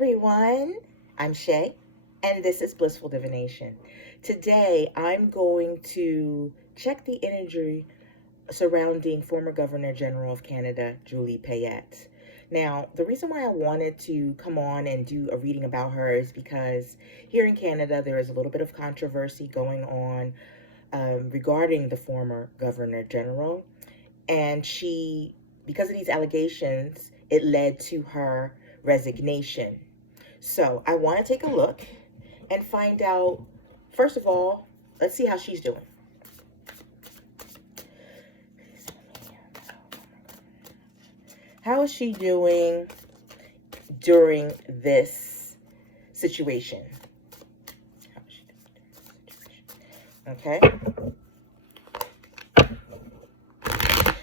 everyone, I'm Shay, and this is Blissful Divination. Today, I'm going to check the energy surrounding former Governor General of Canada, Julie Payette. Now, the reason why I wanted to come on and do a reading about her is because here in Canada, there is a little bit of controversy going on regarding the former Governor General, and because of these allegations, it led to her resignation. So I want to take a look and find out, first of all, let's see how she's doing. How is she doing during this situation? Okay.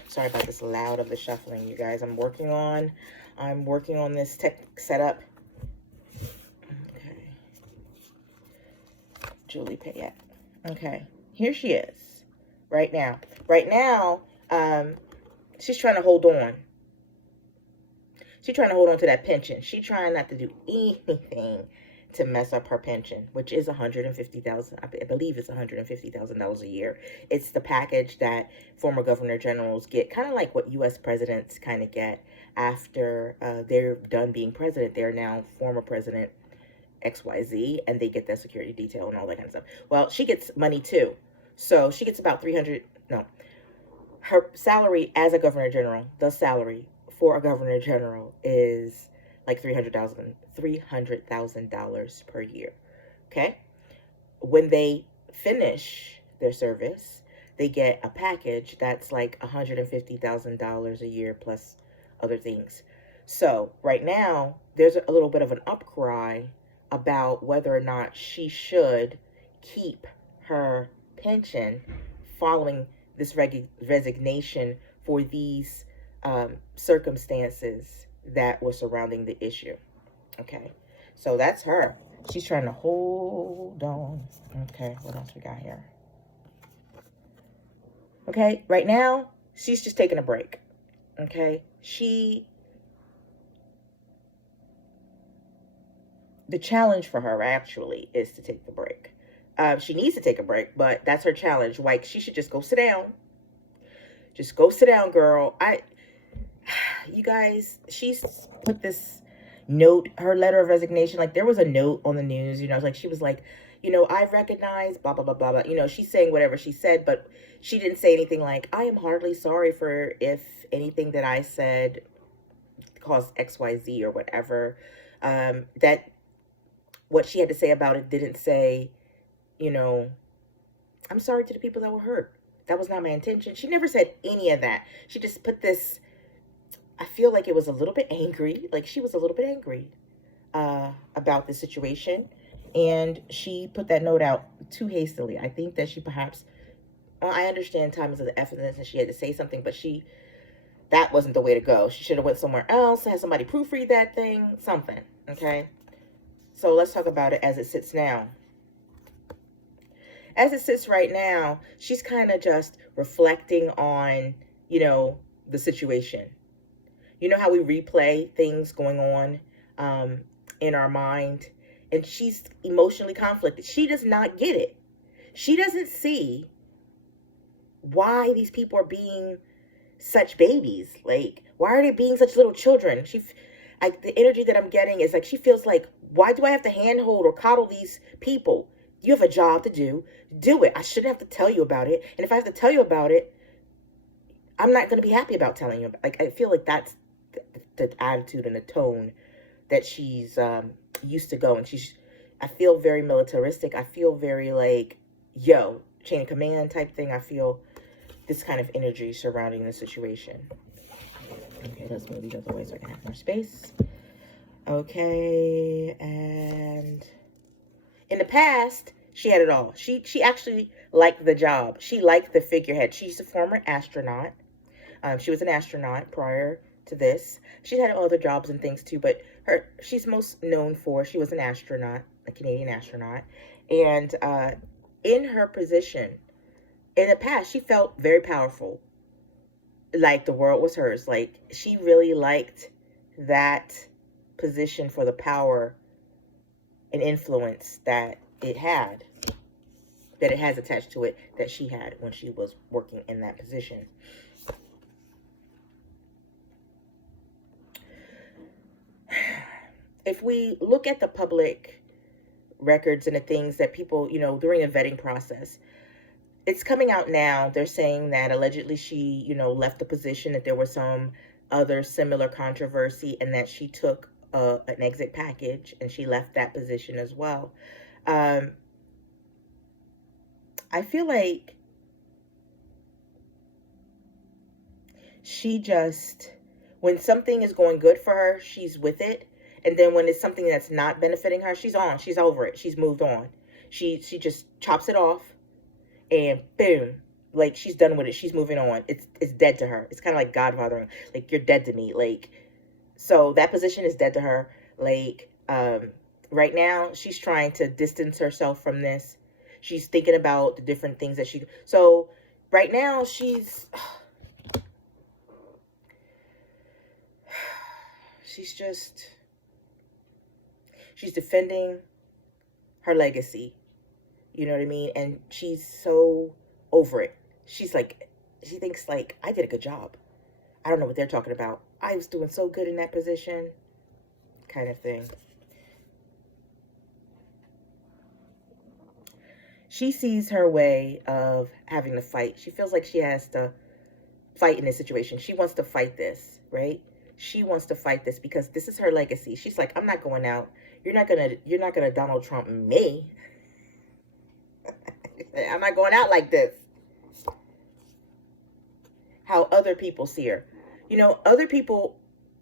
Sorry about this loud of the shuffling, you guys. I'm working on this tech setup. Okay. Julie Payette. Okay. Here she is. Right now. She's trying to hold on. She's trying to hold on to that pension. She's trying not to do anything to mess up her pension, which is $150,000. I believe it's $150,000 a year. It's the package that former governor generals get, kind of like what U.S. presidents kind of get after they're done being president. They're now former president XYZ, and they get that security detail and all that kind of stuff. Well, she gets money too. So she gets about her salary as a governor general, the salary for a governor general is like $300,000 per year. Okay. When they finish their service, they get a package that's like $150,000 a year plus other things. So right now, there's a little bit of an upcry about whether or not she should keep her pension following this resignation for these circumstances that were surrounding the issue. Okay, so that's her. She's trying to hold on. Okay, what else we got here? Okay, right now, she's just taking a break. Okay, the challenge for her actually is to take the break. She needs to take a break, but that's her challenge. Like, she should just go sit down. Just go sit down, girl. You guys, she's put this note, her letter of resignation, like there was a note on the news, like she was like, I recognize blah, blah, blah, blah, blah. She's saying whatever she said, but she didn't say anything like, I am heartily sorry for if anything that I said caused XYZ or whatever. That what she had to say about it didn't say, I'm sorry to the people that were hurt. That was not my intention. She never said any of that. She just put this, I feel like it was a little bit angry. Like she was a little bit angry about the situation. And she put that note out too hastily. I think that she perhaps, I understand time is of the essence and she had to say something, but that wasn't the way to go. She should have went somewhere else, had somebody proofread that thing, something, okay? So let's talk about it as it sits now. As it sits right now, she's kind of just reflecting on, the situation. You know how we replay things going on in our mind? And she's emotionally conflicted. She does not get it. She doesn't see why these people are being such babies. Like, why are they being such little children? The energy that I'm getting is like, she feels like, why do I have to handhold or coddle these people? You have a job to do. Do it. I shouldn't have to tell you about it. And if I have to tell you about it, I'm not going to be happy about telling you. Like, I feel like that's the attitude and the tone that she's used to go. And I feel very militaristic. I feel very like, chain of command type thing. I feel this kind of energy surrounding the situation. Okay, let's move these other way so I can have more space. Okay, and in the past, she had it all. She actually liked the job. She liked the figurehead. She's a former astronaut. She was an astronaut prior to this. She's had other jobs and things too, but she's most known for, she was an astronaut, a Canadian astronaut. And in her position, in the past, she felt very powerful. Like the world was hers. Like she really liked that position for the power and influence that it has attached to it, that she had when she was working in that position. If we look at the public records and the things that people, during the vetting process, it's coming out now. They're saying that allegedly she, left the position, that there was some other similar controversy, and that she took an exit package and she left that position as well. I feel like she just, when something is going good for her, she's with it. And then when it's something that's not benefiting her, she's over it. She's moved on. She just chops it off and boom, like she's done with it. She's moving on. It's dead to her. It's kind of like godfathering. Like, you're dead to me. Like, so that position is dead to her. Like, right now she's trying to distance herself from this. She's thinking about the different things that so right now she's defending her legacy. You know what I mean? And she's so over it. She thinks like, I did a good job. I don't know what they're talking about. I was doing so good in that position, kind of thing. She sees her way of having to fight. She feels like she has to fight in this situation. She wants to fight this, right? She wants to fight this because this is her legacy. She's like, I'm not going out. You're not gonna Donald Trump me. I'm not going out like this. How other people see her. Other people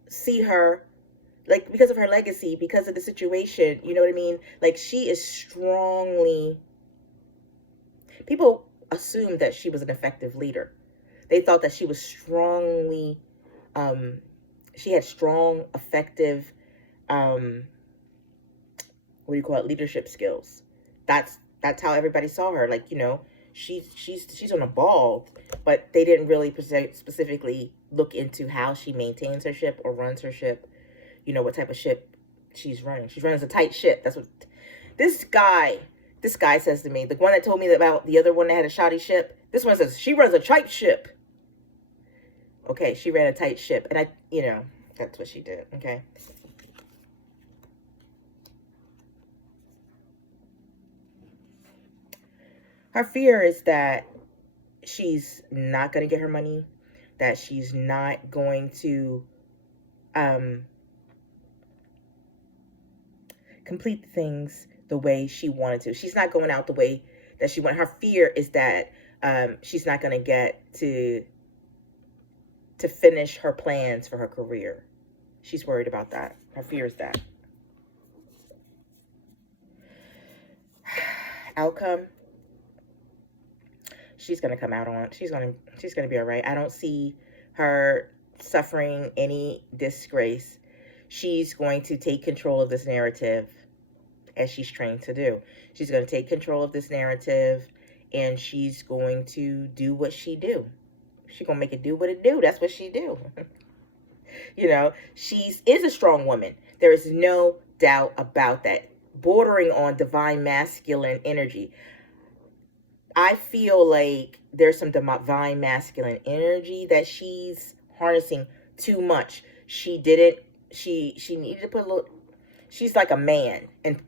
see her, like, because of her legacy, because of the situation, you know what I mean? Like, she is strongly, people assumed that she was an effective leader. They thought that she was strongly, she had strong, effective, leadership skills. That's how everybody saw her. Like, she's on a ball, but they didn't really specifically look into how she maintains her ship or runs her ship. What type of ship she's running. She's running a tight ship. That's what this guy says to me. The one that told me about the other one that had a shoddy ship. This one says she runs a tight ship. Okay, she ran a tight ship, and that's what she did. Okay. Her fear is that she's not going to get her money, that she's not going to complete things the way she wanted to. She's not going out the way that she wanted. Her fear is that she's not going to get to finish her plans for her career. She's worried about that. Her fear is that. Outcome. She's going to come out on. She's going to be all right. I don't see her suffering any disgrace. She's going to take control of this narrative as she's trained to do. She's going to take control of this narrative, and she's going to do what she do. She's going to make it do what it do. That's what she do. She is a strong woman. There is no doubt about that. Bordering on divine masculine energy. I feel like there's some divine masculine energy that she's harnessing too much. She needed to put a little, she's like a man, and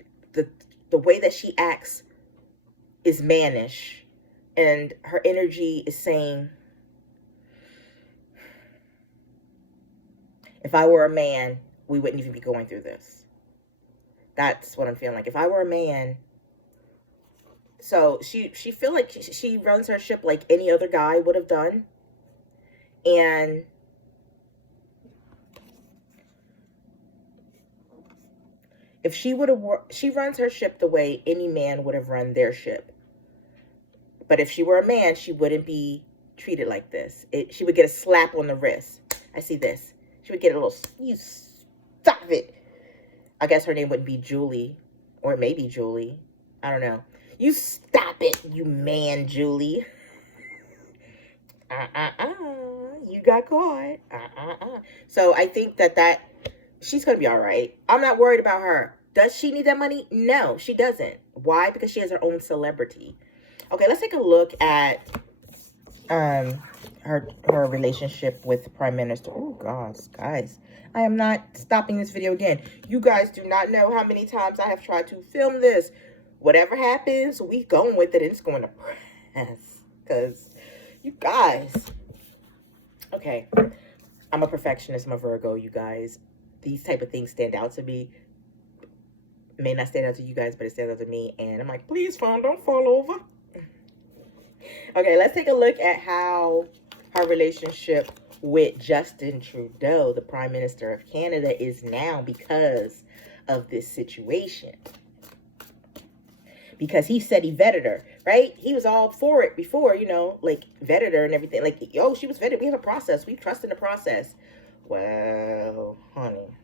the way that she acts is mannish, and her energy is saying, if I were a man, we wouldn't even be going through this. That's what I'm feeling like. If I were a man. So she feel like she runs her ship like any other guy would have done. And if she would have she runs her ship the way any man would have run their ship. But if she were a man, she wouldn't be treated like this. She would get a slap on the wrist. I see this. She would get a little, you stop it. I guess her name wouldn't be Julie, or it may be Julie. I don't know. You stop it, you man, Julie. You got caught. So I think that She's going to be all right. I'm not worried about her. Does she need that money? No, she doesn't. Why? Because she has her own celebrity. Okay, let's take a look at her relationship with the Prime Minister. Oh, gosh, guys. I am not stopping this video again. You guys do not know how many times I have tried to film this. Whatever happens, we going with it, and it's going to press. Because, you guys. Okay, I'm a perfectionist. I'm a Virgo, you guys. These type of things stand out to me. May not stand out to you guys, but it stands out to me. And I'm like, please, phone, don't fall over. Okay, let's take a look at how her relationship with Justin Trudeau, the Prime Minister of Canada, is now because of this situation. Because he said he vetted her, right? He was all for it before, you know, like vetted her and everything. Like, yo, she was vetted. We have a process. We trust in the process. Well, honey.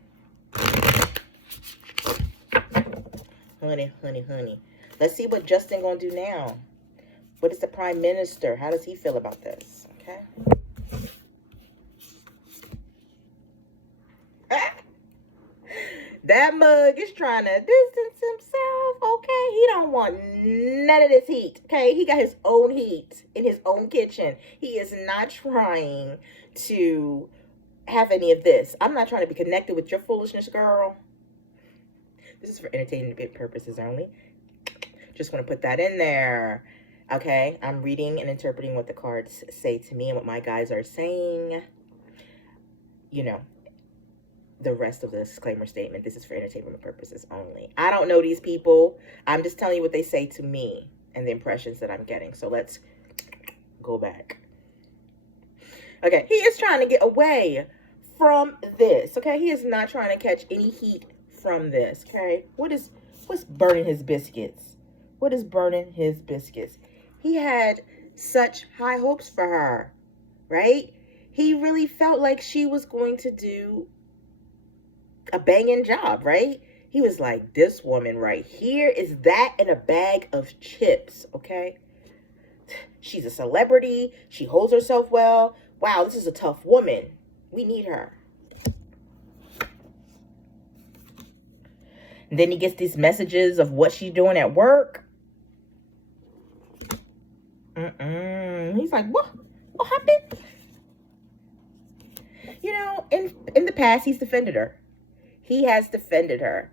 Honey. Let's see what Justin gonna do now. What is the Prime Minister? How does he feel about this? Okay. That mug is trying to distance himself, okay? He don't want none of this heat, okay? He got his own heat in his own kitchen. He is not trying to have any of this. I'm not trying to be connected with your foolishness, girl. This is for entertainment purposes only. Just want to put that in there. Okay, I'm reading and interpreting what the cards say to me and what my guys are saying. You know, the rest of the disclaimer statement, this is for entertainment purposes only. I don't know these people. I'm just telling you what they say to me and the impressions that I'm getting. So let's go back. Okay, he is trying to get away from this. Okay, he is not trying to catch any heat from this. Okay, what's burning his biscuits? What is burning his biscuits? He had such high hopes for her, right? He really felt like she was going to do a banging job, right? He was like, this woman right here is that in a bag of chips, okay? She's a celebrity. She holds herself well. Wow, this is a tough woman. We need her. And then he gets these messages of what she's doing at work. He's like, what happened? You know, in the past, he's defended her. He has defended her.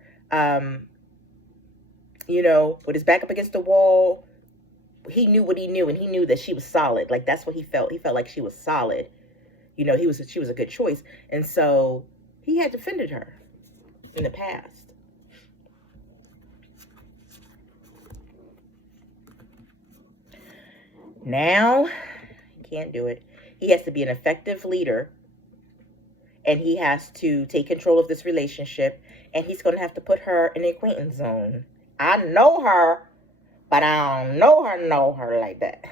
You know, with his back up against the wall, he knew what he knew, and he knew that she was solid. Like, that's what he felt. He felt like she was solid. You know, she was a good choice. And so he had defended her in the past. Now, he can't do it. He has to be an effective leader, and he has to take control of this relationship, and he's going to have to put her in the acquaintance zone. I know her, but I don't know her like that.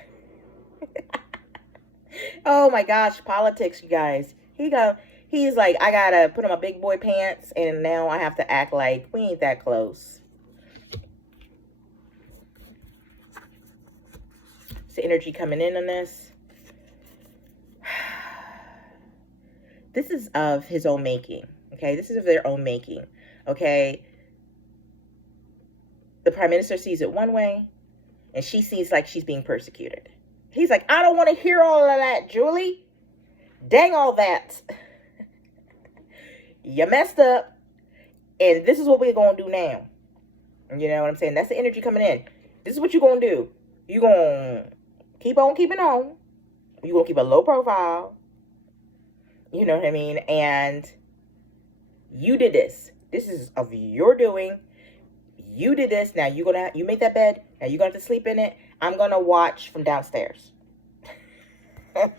Oh my gosh, politics, you guys. He's like, I gotta put on my big boy pants, and now I have to act like we ain't that close. It's the energy coming in on this. This is of his own making, okay? This is of their own making, okay? The Prime Minister sees it one way, and she sees like she's being persecuted. He's like, I don't want to hear all of that, Julie. Dang all that. You messed up, and this is what we're going to do now. You know what I'm saying? That's the energy coming in. This is what you're going to do. You're going to keep on keeping on. You're going to keep a low profile. You know what I mean? And you did this. This is of your doing. You did this. Now you made that bed. Now you're going to have to sleep in it. I'm going to watch from downstairs. I'm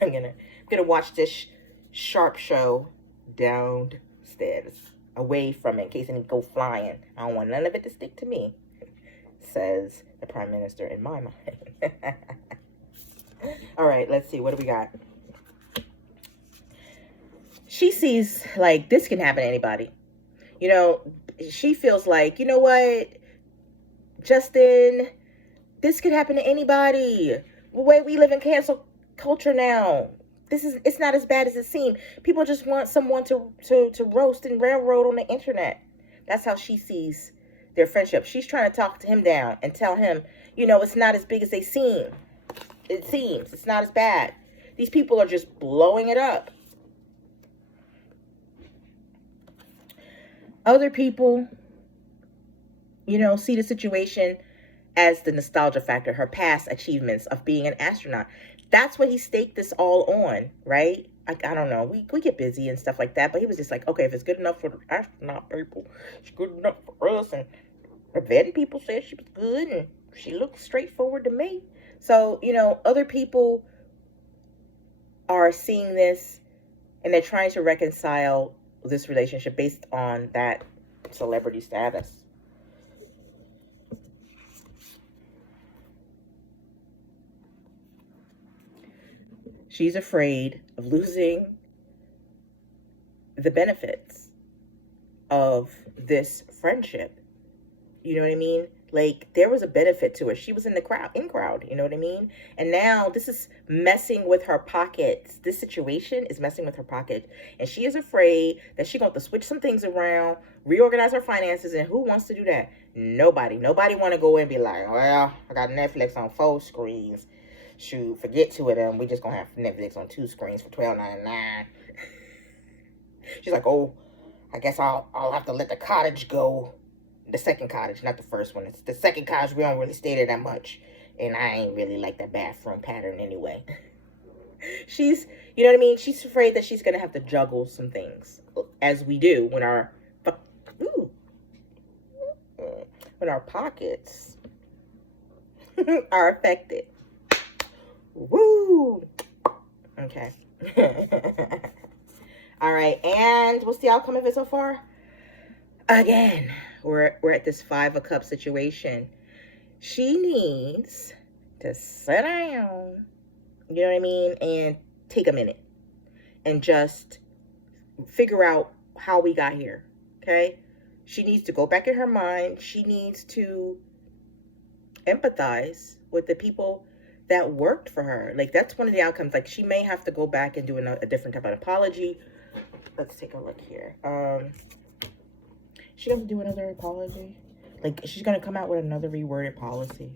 going to watch this sharp show downstairs, away from it, in case any go flying. I don't want none of it to stick to me, says the Prime Minister in my mind. All right, let's see. What do we got? She sees, like, this can happen to anybody. You know, she feels like, you know what, Justin, this could happen to anybody. The way we live in cancel culture now. It's not as bad as it seemed. People just want someone to roast and railroad on the internet. That's how she sees their friendship. She's trying to talk to him down and tell him, it's not as big as they seem. It seems it's not as bad. These people are just blowing it up. Other people, see the situation as the nostalgia factor, her past achievements of being an astronaut. That's what he staked this all on, right? I don't know. We get busy and stuff like that, but he was just like, okay, if it's good enough for the astronaut people, it's good enough for us. And the vetting people said she was good, and she looked straightforward to me. So, other people are seeing this, and they're trying to reconcile this relationship based on that celebrity status. She's afraid of losing the benefits of this friendship. You know what I mean? Like, there was a benefit to her. She was in the crowd, you know what I mean? And now this is messing with her pockets. This situation is messing with her pocket. And she is afraid that she's going to switch some things around, reorganize her finances. And who wants to do that? Nobody. Nobody want to go in and be like, well, I got Netflix on 4 screens. Shoot, forget 2 of them. We just going to have Netflix on 2 screens for $12.99. She's like, oh, I guess I'll have to let the cottage go. The second cottage, not the first one. It's the second cottage. We don't really stay there that much. And I ain't really like that bathroom pattern anyway. She's, you know what I mean? She's afraid that she's going to have to juggle some things. As we do when our pockets are affected. Woo! Okay. All right. And what's the outcome of it so far? Again, we're at this 5 of Cups situation. She needs to sit down, you know what I mean, and take a minute and just figure out how we got here, okay? She needs to go back in her mind. She needs to empathize with the people that worked for her. Like, that's one of the outcomes. Like, she may have to go back and do a different type of apology. Let's take a look here. She gonna do another apology? Like, she's gonna come out with another reworded policy.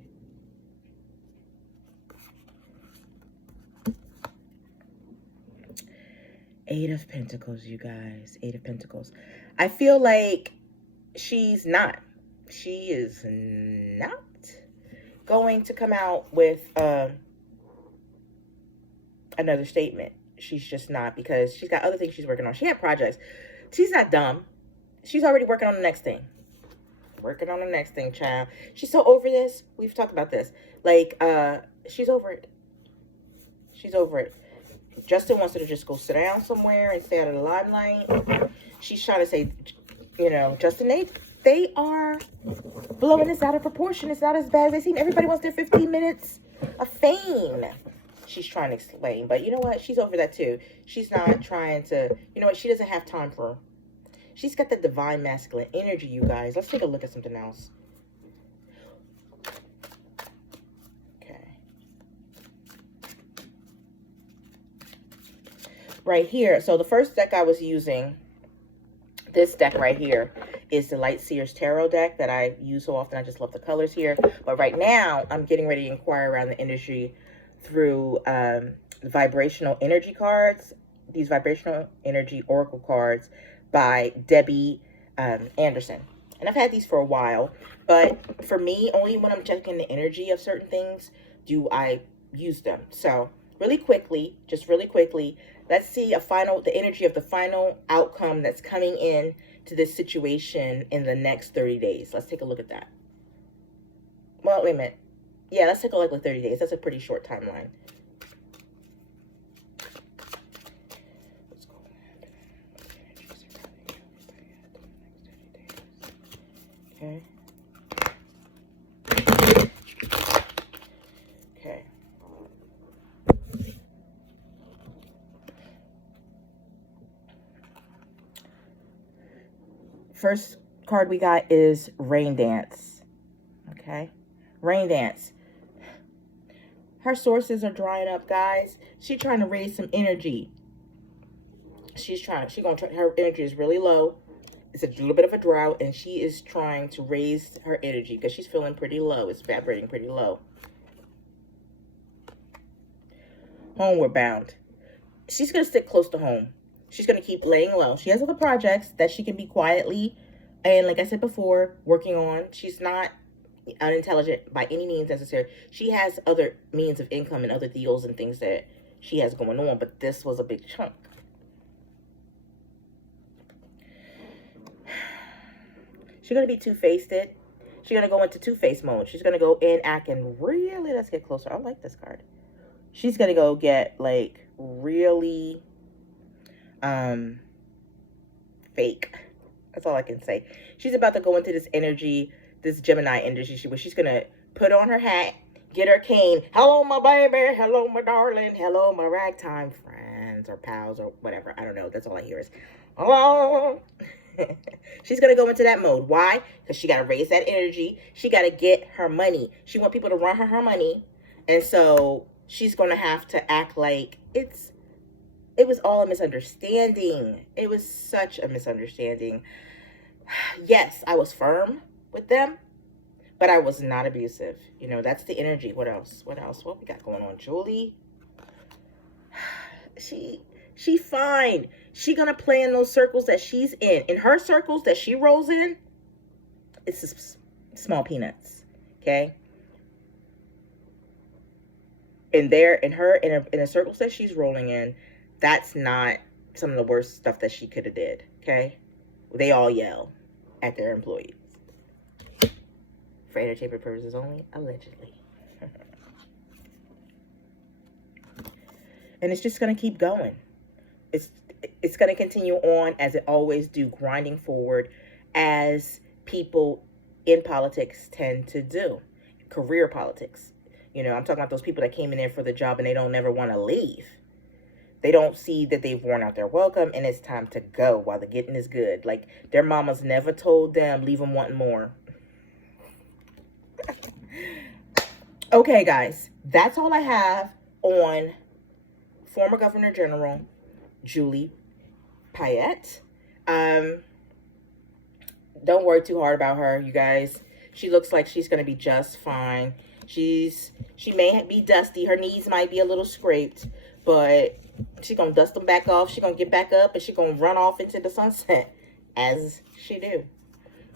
Eight of Pentacles, you guys. 8 of Pentacles. I feel like she is not going to come out with another statement. She's just not, because she's got other things she's working on. She had projects. She's not dumb. She's already working on the next thing. Working on the next thing, child. She's so over this. We've talked about this. Like, she's over it. She's over it. Justin wants her to just go sit down somewhere and stay out of the limelight. She's trying to say, Justin, they are blowing this out of proportion. It's not as bad as they seem. Everybody wants their 15 minutes of fame. She's trying to explain. But you know what? She's over that too. She's not trying to, she doesn't have time for... She's got the divine masculine energy, you guys. Let's take a look at something else. Okay. Right here. So the first deck I was using, this deck right here, is the Light Seer's Tarot deck that I use so often. I just love the colors here. But right now, I'm getting ready to inquire around the energy through the Vibrational Energy cards. These Vibrational Energy Oracle cards by Debbie Anderson. And I've had these for a while, but for me, only when I'm checking the energy of certain things do I use them. So really quickly, let's see the energy of the final outcome that's coming in to this situation in the next 30 days. Let's take a look at that. Well, wait a minute. Yeah, let's take a look at 30 days. That's a pretty short timeline. Okay. First card we got is Rain Dance. Okay. Rain Dance. Her sources are drying up, guys. She's trying to raise some energy. Her energy is really low. It's a little bit of a drought, and she is trying to raise her energy because she's feeling pretty low. It's vibrating pretty low. Homeward bound. She's going to stick close to home. She's going to keep laying low. She has other projects that she can be quietly, and like I said before, working on. She's not unintelligent by any means necessary. She has other means of income and other deals and things that she has going on, but this was a big chunk. She's going to be two-faced. She's going to go into two-face mode. She's going to go in acting really, let's get closer. I like this card. She's going to go get, like, really fake. That's all I can say. She's about to go into this energy, this Gemini energy, where she's going to put on her hat, get her cane. Hello, my baby. Hello, my darling. Hello, my ragtime friends or pals or whatever. I don't know. That's all I hear is, hello. She's going to go into that mode. Why? Because she got to raise that energy. She got to get her money. She wants people to run her money. And so she's going to have to act like it was all a misunderstanding. It was such a misunderstanding. Yes, I was firm with them, but I was not abusive. You know, that's the energy. What else? What we got going on? Julie. She fine. She gonna play in those circles that she's in. In her circles that she rolls in, it's just small peanuts. Okay. In the circles that she's rolling in, that's not some of the worst stuff that she could have did. Okay. They all yell at their employees. For entertainment purposes only, allegedly. And it's just gonna keep going. It's going to continue on as it always do, grinding forward as people in politics tend to do. Career politics. You know, I'm talking about those people that came in there for the job and they don't never want to leave. They don't see that they've worn out their welcome and it's time to go while the getting is good. Like their mamas never told them, leave them wanting more. Okay, guys, that's all I have on former Governor General Julie Payette. Don't worry too hard about her, you guys. She looks like she's going to be just fine. She may be dusty. Her knees might be a little scraped, but she's going to dust them back off. She's going to get back up and she's going to run off into the sunset as she do.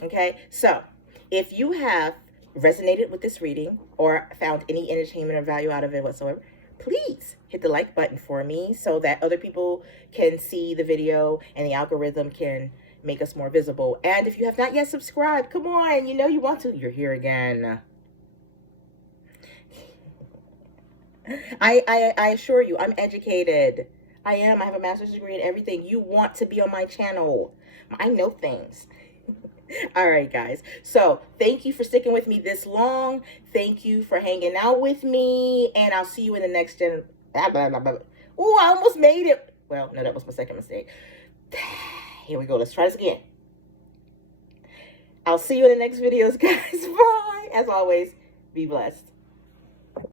Okay, so if you have resonated with this reading or found any entertainment or value out of it whatsoever, please hit the like button for me so that other people can see the video and the algorithm can make us more visible. And if you have not yet subscribed, come on, you know you want to. You're here again. I assure you, I'm educated. I am. I have a master's degree in everything. You want to be on my channel. I know things. All right, guys. So thank you for sticking with me this long. Thank you for hanging out with me. And I'll see you in the next Oh, I almost made it. Well, no, that was my second mistake. Here we go. Let's try this again. I'll see you in the next videos, guys. Bye. As always, be blessed.